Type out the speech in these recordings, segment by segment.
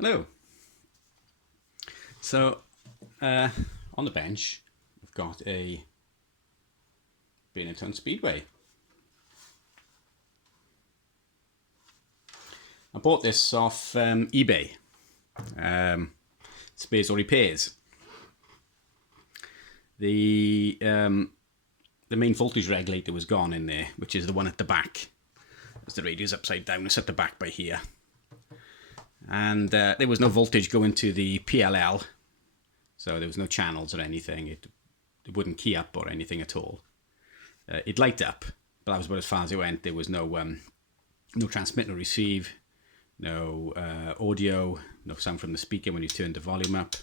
Hello. So, on the bench, I've got a Binatone Speedway. I bought this off eBay. Spares or repairs. The main voltage regulator was gone in there, which is the one at the back. As the radio's upside down, it's at the back by here. And there was no voltage going to the PLL, so there was no channels or anything. It wouldn't key up or anything at all. It light up, but that was about as far as it went. There was no transmit, no receive, no audio, no sound from the speaker when you turned the volume up.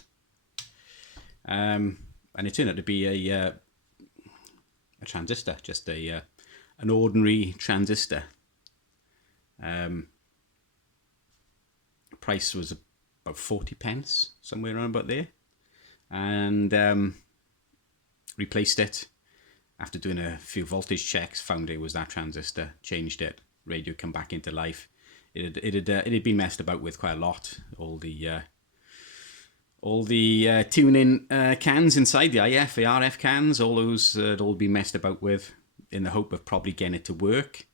And it turned out to be a transistor, just an ordinary transistor. Price was about 40 pence, somewhere around about there, and replaced it after doing a few voltage checks. Found it was that transistor, changed it, radio come back into life. It had been messed about with quite a lot. All the tuning cans inside the IF, the RF cans, all those had all been messed about with in the hope of probably getting it to work,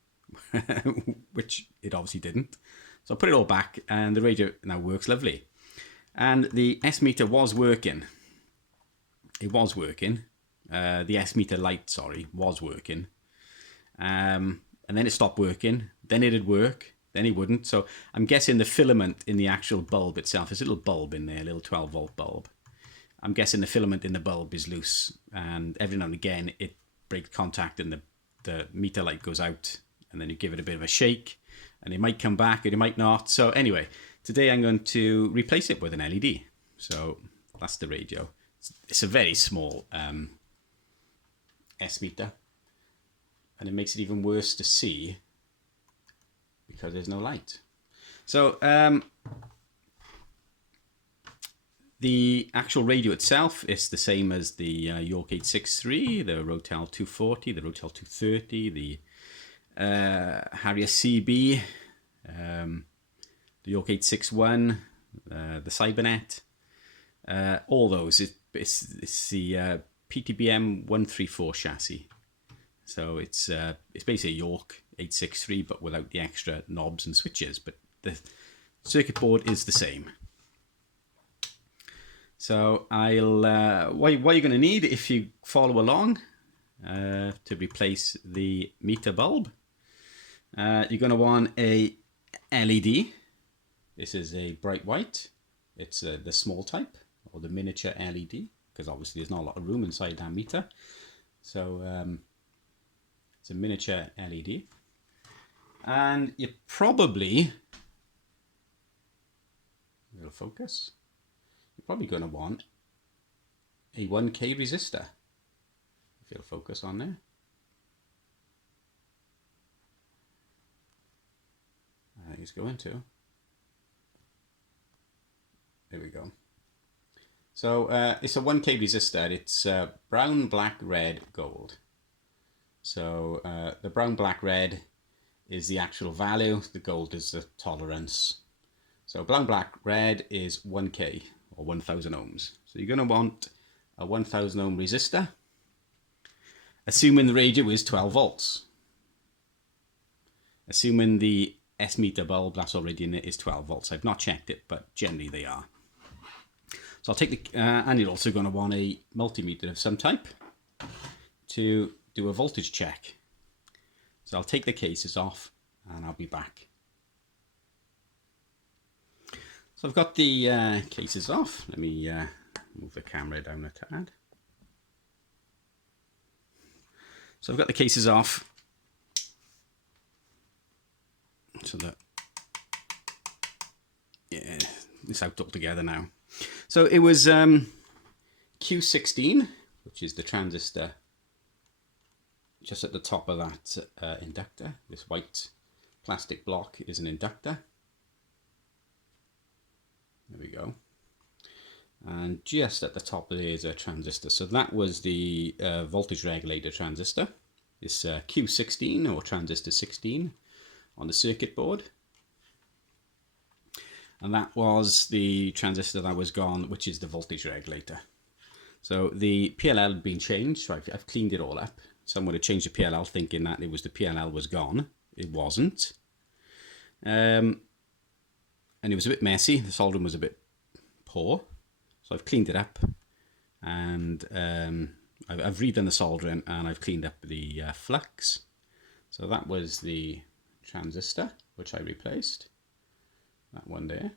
which it obviously didn't. So I put it all back, and the radio now works lovely. And the S-meter was working. It was working. The S-meter light, was working. And then it stopped working. Then it'd work. Then it wouldn't. So I'm guessing the filament in the actual bulb itself, there's a little bulb in there, a little 12-volt bulb. I'm guessing the filament in the bulb is loose. And every now and again, it breaks contact and the meter light goes out. And then you give it a bit of a shake. And it might come back, or it might not. So anyway, today I'm going to replace it with an LED. So that's the radio. It's a very small S-meter. And it makes it even worse to see because there's no light. So the actual radio itself is the same as the York 863, the Rotel 240, the Rotel 230, the Harrier CB, the York 861, the Cybernet, all those. It's the PTBM 134 chassis. So it's basically a York 863, but without the extra knobs and switches. But the circuit board is the same. So what you're going to need if you follow along to replace the meter bulb. You're going to want a LED. This is a bright white. It's the small type, or the miniature LED, because obviously there's not a lot of room inside that meter. So it's a miniature LED. And you probably, it'll focus, you're probably going to want a 1K resistor, if it'll focus on there. I think it's going to. There we go. So it's a 1K resistor. It's brown, black, red, gold. So the brown, black, red is the actual value. The gold is the tolerance. So brown, black, red is 1K, or 1000 ohms. So you're going to want a 1000 ohm resistor, assuming the radio is 12 volts. Assuming the S-meter bulb that's already in it is 12 volts. I've not checked it, but generally they are. So I'll take the, and you're also going to want a multimeter of some type to do a voltage check. So I'll take the cases off and I'll be back. So I've got the cases off. Let me move the camera down a tad. So I've got the cases off. So that, yeah, it's out altogether now. So it was Q16, which is the transistor just at the top of that inductor. This white plastic block is an inductor. There we go. And just at the top there is a transistor. So that was the voltage regulator transistor. This Q16, or transistor 16, on the circuit board. and that was the transistor that was gone, which is the voltage regulator. So the PLL had been changed, so I've cleaned it all up. Someone had changed the PLL thinking that it was the PLL was gone. It wasn't. And it was a bit messy. The soldering was a bit poor. So I've cleaned it up, and I've redone the soldering, and I've cleaned up the flux. So that was the transistor, which I replaced. That one there.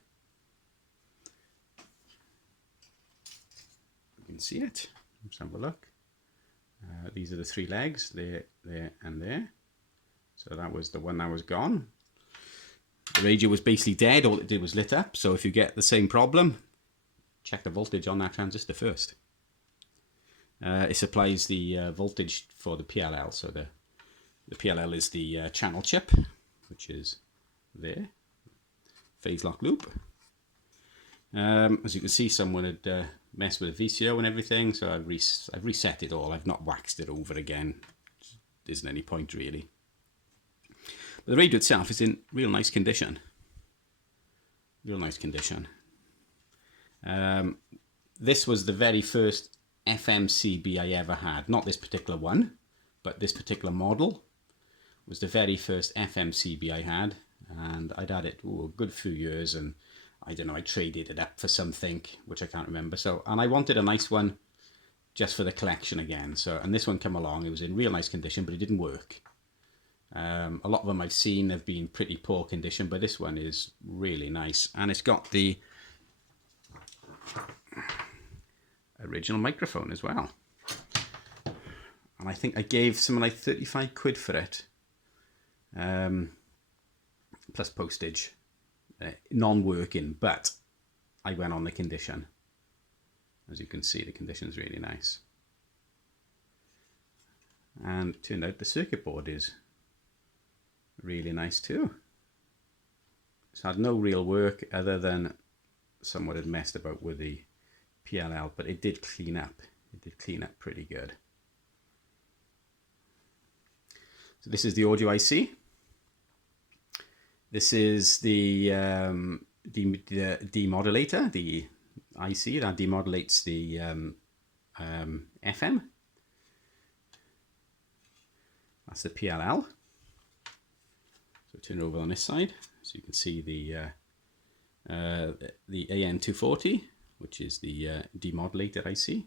You can see it. Let's have a look. These are the three legs, there, there, and there. So that was the one that was gone. The radio was basically dead. All it did was lit up. So if you get the same problem, check the voltage on that transistor first. It supplies the voltage for the PLL. So the PLL is the channel chip, which is there. Phase lock loop. As you can see, someone had messed with the VCO and everything, so I've reset it all. I've not waxed it over again. There isn't any point really. But the radio itself is in real nice condition. Real nice condition. This was the very first FMCB I ever had. Not this particular one, but this particular model was the very first FMCB I had, and I'd had it a good few years, and I don't know, I traded it up for something which I can't remember. So, and I wanted a nice one just for the collection again. So, and this one came along. It was in real nice condition, but it didn't work. A lot of them I've seen have been pretty poor condition, but this one is really nice, and it's got the original microphone as well. And I think I gave something like 35 quid for it, plus postage. Non-working, but I went on the condition. As you can see, the condition is really nice. And it turned out the circuit board is really nice too. It's had no real work other than someone had messed about with the PLL, but it did clean up. It did clean up pretty good. So this is the audio IC. This is the demodulator, the IC that demodulates the FM. That's the PLL. So turn it over on this side, so you can see the AN240, which is the demodulated IC.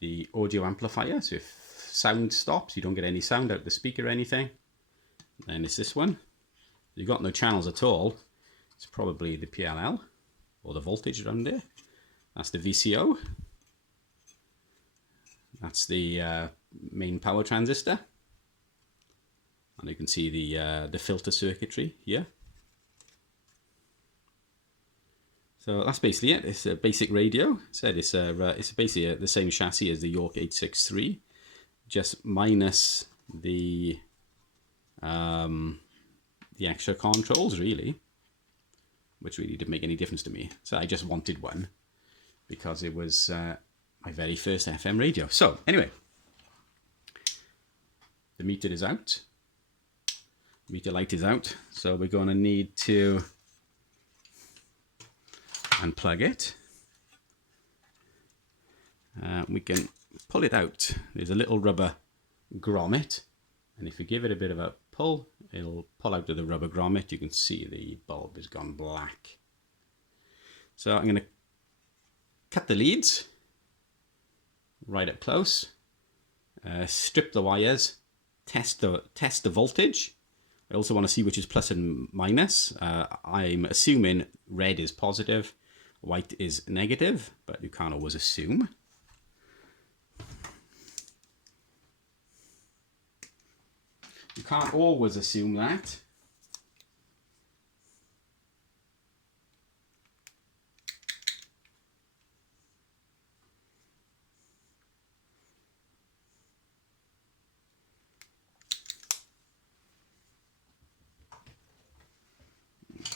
The audio amplifier, so if sound stops, you don't get any sound out the speaker or anything. Then it's this one. You've got no channels at all. It's probably the PLL or the voltage around there. That's the VCO. That's the main power transistor. And you can see the filter circuitry here. So that's basically it. It's a basic radio. It's basically the same chassis as the York 863, just minus the extra controls, really, which really didn't make any difference to me. So I just wanted one because it was my very first FM radio. So anyway, the meter is out. Meter light is out. So we're going to need to unplug it. We can pull it out. There's a little rubber grommet, and if you give it a bit of a pull, it'll pull out of the rubber grommet. You can see the bulb has gone black. So I'm going to cut the leads right up close, strip the wires, test the voltage. I also want to see which is plus and minus. I'm assuming red is positive, white is negative, but you can't always assume. You can't always assume that.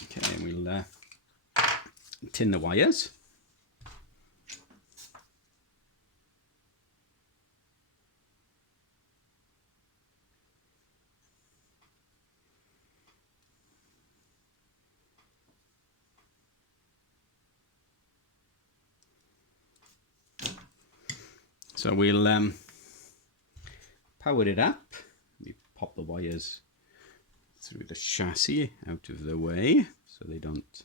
Okay, and we'll tin the wires. So we'll power it up. We pop the wires through the chassis out of the way so they don't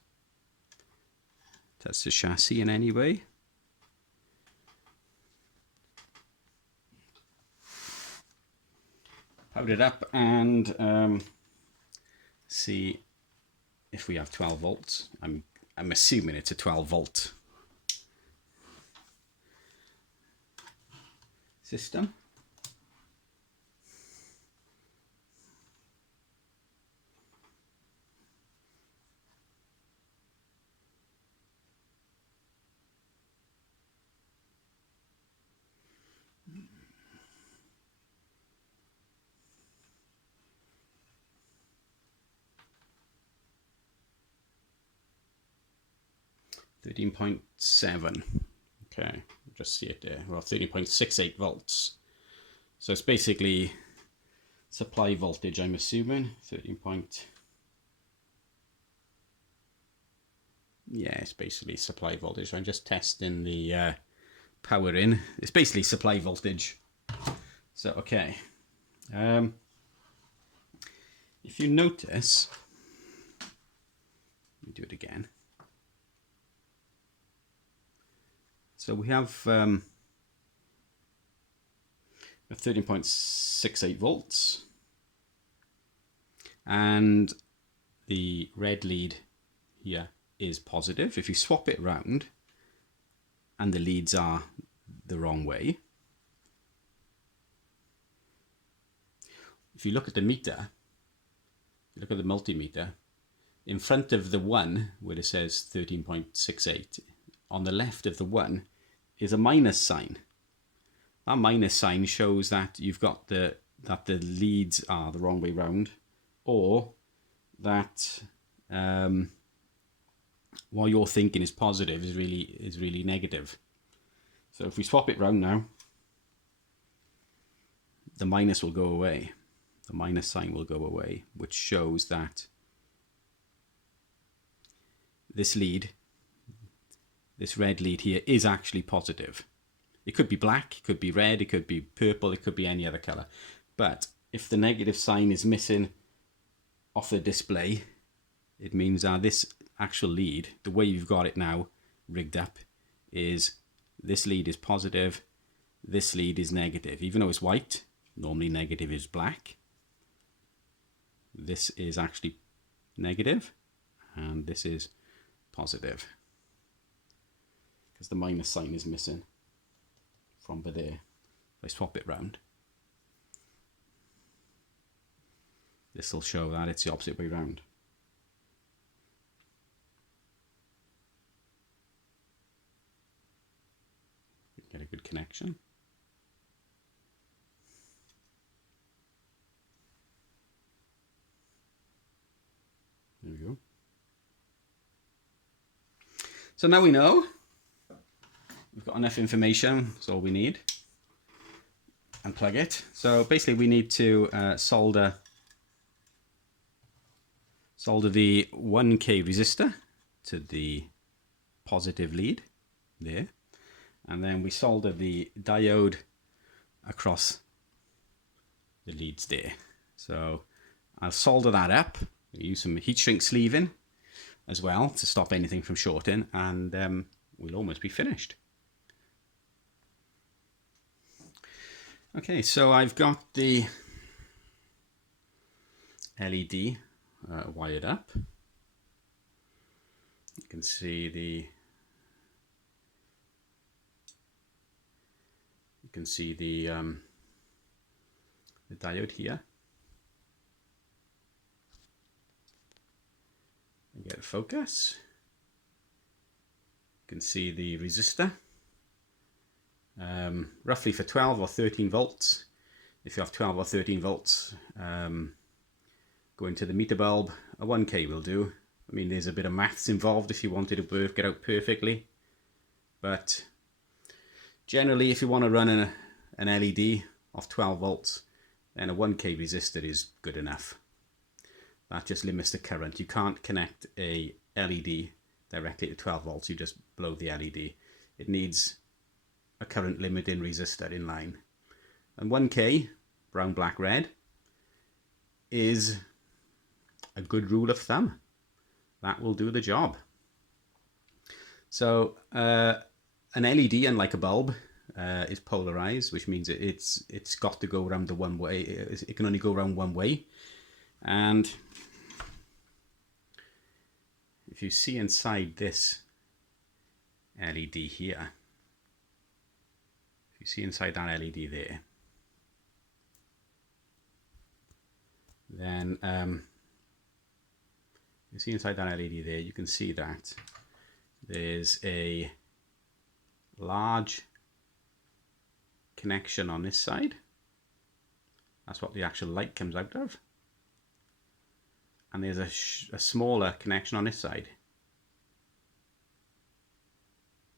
touch the chassis in any way. Power it up and see if we have 12 volts. I'm assuming it's a 12 volt system. .7. Okay, just see it there. Well, 13.68 volts. So it's basically supply voltage, I'm assuming. 13 point. Yeah, it's basically supply voltage. So I'm just testing the power in. It's basically supply voltage. So, okay. If you notice, let me do it again. So we have 13.68 volts, and the red lead here is positive. If you swap it round and the leads are the wrong way, if you look at the meter, you look at the multimeter, in front of the 1 where it says 13.68, on the left of the 1 is a minus sign. That minus sign shows that you've got the leads are the wrong way round, or that what you're thinking is positive is really negative. So if we swap it round now, the minus will go away. The minus sign will go away, which shows that this lead, this red lead here, is actually positive. It could be black, it could be red, it could be purple, it could be any other color. But if the negative sign is missing off the display, it means that this actual lead, the way you've got it now rigged up, is this lead is positive, this lead is negative. Even though it's white, normally negative is black. This is actually negative, and this is positive, because the minus sign is missing from there. If I swap it round, this will show that it's the opposite way round. Get a good connection. There we go. So now we know. We've got enough information, that's all we need. And plug it. So basically we need to solder the 1K resistor to the positive lead there. And then we solder the diode across the leads there. So I'll solder that up. Use some heat shrink sleeving as well to stop anything from shorting, and we'll almost be finished. Okay, so I've got the LED wired up. You can see the diode here. Get focus. You can see the resistor. Roughly for 12 or 13 volts. If you have 12 or 13 volts, go into the meter bulb. A 1K will do. I mean, there's a bit of maths involved if you wanted to work it out perfectly. But generally, if you want to run an LED of 12 volts, then a 1K resistor is good enough. That just limits the current. You can't connect a LED directly to 12 volts. You just blow the LED. It needs a current limiting resistor in line. And 1K, brown, black, red, is a good rule of thumb. That will do the job. So an LED, unlike a bulb, is polarized, which means it's got to go around the one way. It can only go around one way. And if you see inside this LED here, if you see inside that LED there, then you see inside that LED there, you can see that there's a large connection on this side. That's what the actual light comes out of. And there's a smaller connection on this side.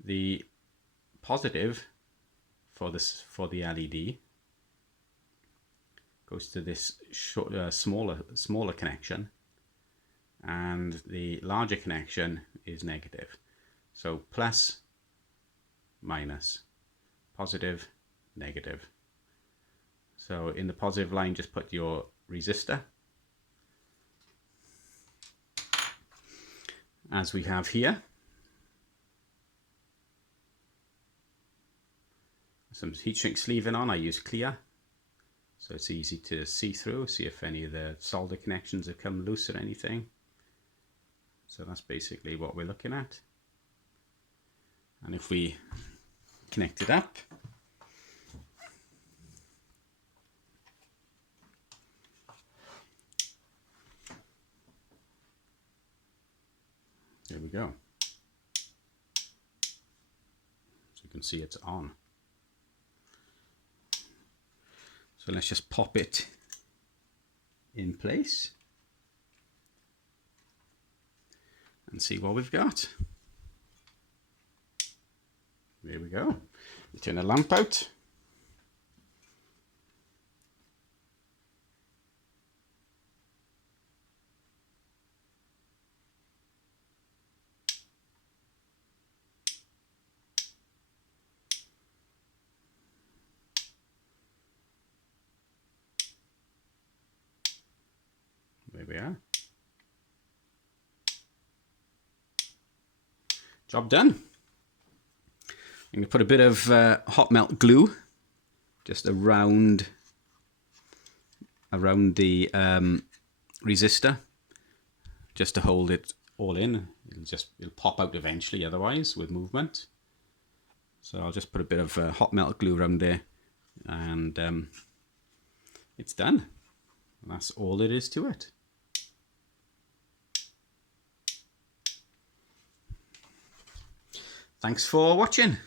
The positive for the LED goes to this smaller connection, and the larger connection is negative. So plus, minus, positive, negative. So in the positive line, just put your resistor, as we have here. Some heat shrink sleeving on. I use clear, so it's easy to see through, see if any of the solder connections have come loose or anything. So that's basically what we're looking at. And if we connect it up, there we go. So you can see it's on. So let's just pop it in place and see what we've got. There we go. We turn the lamp out. There we are. Job done. I'm going to put a bit of hot melt glue just around the resistor, just to hold it all in. It'll pop out eventually otherwise with movement. So I'll just put a bit of hot melt glue around there, and it's done. And that's all there is to it. Thanks for watching.